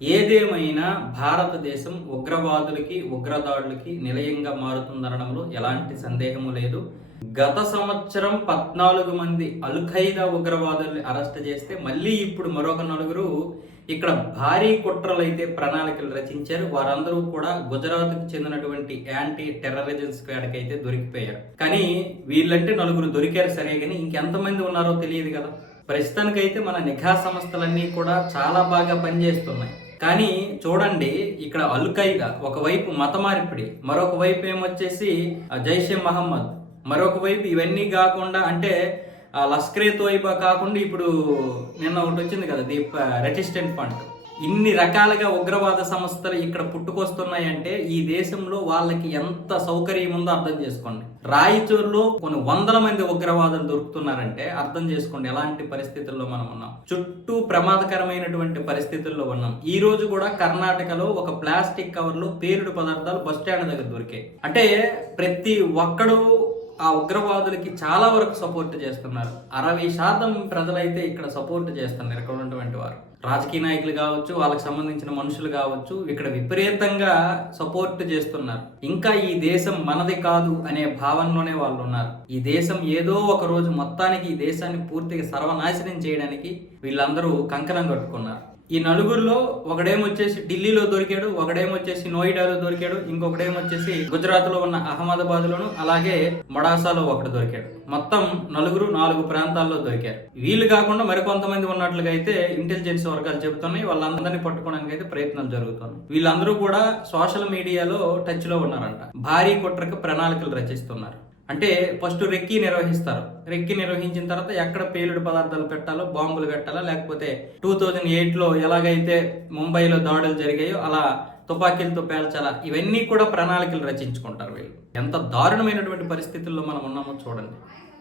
ఏదేమైనా భారతదేశం ఉగ్రవాదులకి ఉగ్రదాడులకి నిలయంగా మారుతుందనడంలో ఎలాంటి సందేహము లేదు. గత సంవత్సరం పద్నాలుగు మంది అల్ఖైదా ఉగ్రవాదుల్ని అరెస్ట్ చేస్తే మళ్ళీ ఇప్పుడు మరొక నలుగురు ఇక్కడ భారీ కుట్రలు అయితే ప్రణాళికలు రచించారు. వారందరూ కూడా గుజరాత్కు చెందినటువంటి యాంటీ టెర్రరిజం స్క్వాడ్కి అయితే దొరికిపోయారు. కానీ వీళ్ళంటే నలుగురు దొరికారు సరే కానీ ఇంకెంతమంది ఉన్నారో తెలియదు కదా. ప్రస్తుతానికైతే మన నిఘా సంస్థలన్నీ కూడా చాలా బాగా పనిచేస్తున్నాయి. కానీ చూడండి ఇక్కడ అల్ఖైదా ఒకవైపు మత మార్పిడి మరొక వైపు ఏమొచ్చేసి జైషే మహమ్మద్. మరొక వైపు ఇవన్నీ కాకుండా అంటే లస్కరే తోయిబా కాకుండా ఇప్పుడు నిన్న ఒకటి వచ్చింది కదా దీప్ రెసిస్టెంట్ ఫండ్. ఇన్ని రకాలుగా ఉగ్రవాద సంస్థలు ఇక్కడ పుట్టుకొస్తున్నాయంటే ఈ దేశంలో వాళ్ళకి ఎంత సౌకర్యం ఉందో అర్థం చేసుకోండి. రాయచూరులో కొన్ని వందల మంది ఉగ్రవాదులు దొరుకుతున్నారంటే అర్థం చేసుకోండి ఎలాంటి పరిస్థితుల్లో మనం ఉన్నాం. చుట్టూ ప్రమాదకరమైనటువంటి పరిస్థితుల్లో ఉన్నాం. ఈ రోజు కూడా కర్ణాటకలో ఒక ప్లాస్టిక్ కవర్లో పేరుడు పదార్థాలు బస్ స్టాండ్ దగ్గర దొరికాయి. అంటే ప్రతి ఒక్కడు ఆ ఉగ్రవాదులకి చాలా వరకు సపోర్ట్ చేస్తున్నారు. అరవై శాతం ప్రజలైతే ఇక్కడ సపోర్ట్ చేస్తున్నారు ఇక్కడ ఉన్నటువంటి వారు. రాజకీయ నాయకులు కావచ్చు వాళ్ళకి సంబంధించిన మనుషులు కావచ్చు ఇక్కడ విపరీతంగా సపోర్ట్ చేస్తున్నారు. ఇంకా ఈ దేశం మనది కాదు అనే భావనలోనే వాళ్ళు ఉన్నారు. ఈ దేశం ఏదో ఒక రోజు మొత్తానికి ఈ దేశాన్ని పూర్తిగా సర్వనాశనం చేయడానికి వీళ్ళందరూ కంకణం కట్టుకున్నారు. ఈ నలుగురిలో ఒకడేమొచ్చేసి ఢిల్లీలో దొరికాడు ఒకడేమొచ్చేసి నోయిడాలో దొరికాడు ఇంకొకడేమొచ్చేసి గుజరాత్లో ఉన్న అహ్మదాబాద్ లోను అలాగే మొడాసాలో ఒకటి దొరికాడు. మొత్తం నలుగురు నాలుగు ప్రాంతాల్లో దొరికారు. వీళ్ళు కాకుండా మరికొంతమంది ఉన్నట్లుగా అయితే ఇంటెలిజెన్స్ వర్గాలు చెబుతున్నాయి వాళ్ళందరినీ పట్టుకోవడానికి అయితే ప్రయత్నాలు జరుగుతున్నాయి. వీళ్ళందరూ కూడా సోషల్ మీడియాలో టచ్లో ఉన్నారంట. భారీ కుట్రకు ప్రణాళికలు రచిస్తున్నారు. అంటే ఫస్ట్ రెక్కి నిర్వహిస్తారు. రెక్కి నిర్వహించిన తర్వాత ఎక్కడ పేలుడు పదార్థాలు పెట్టాలో బాంబులు పెట్టాలా లేకపోతే టూ థౌజండ్ ఎయిట్లో ఎలాగైతే ముంబైలో దాడులు జరిగాయో అలా తుపాకీలతో పేల్చాలా ఇవన్నీ కూడా ప్రణాళికలు రచించుకుంటారు వీళ్ళు. ఎంత దారుణమైనటువంటి పరిస్థితుల్లో మనం ఉన్నామో చూడండి.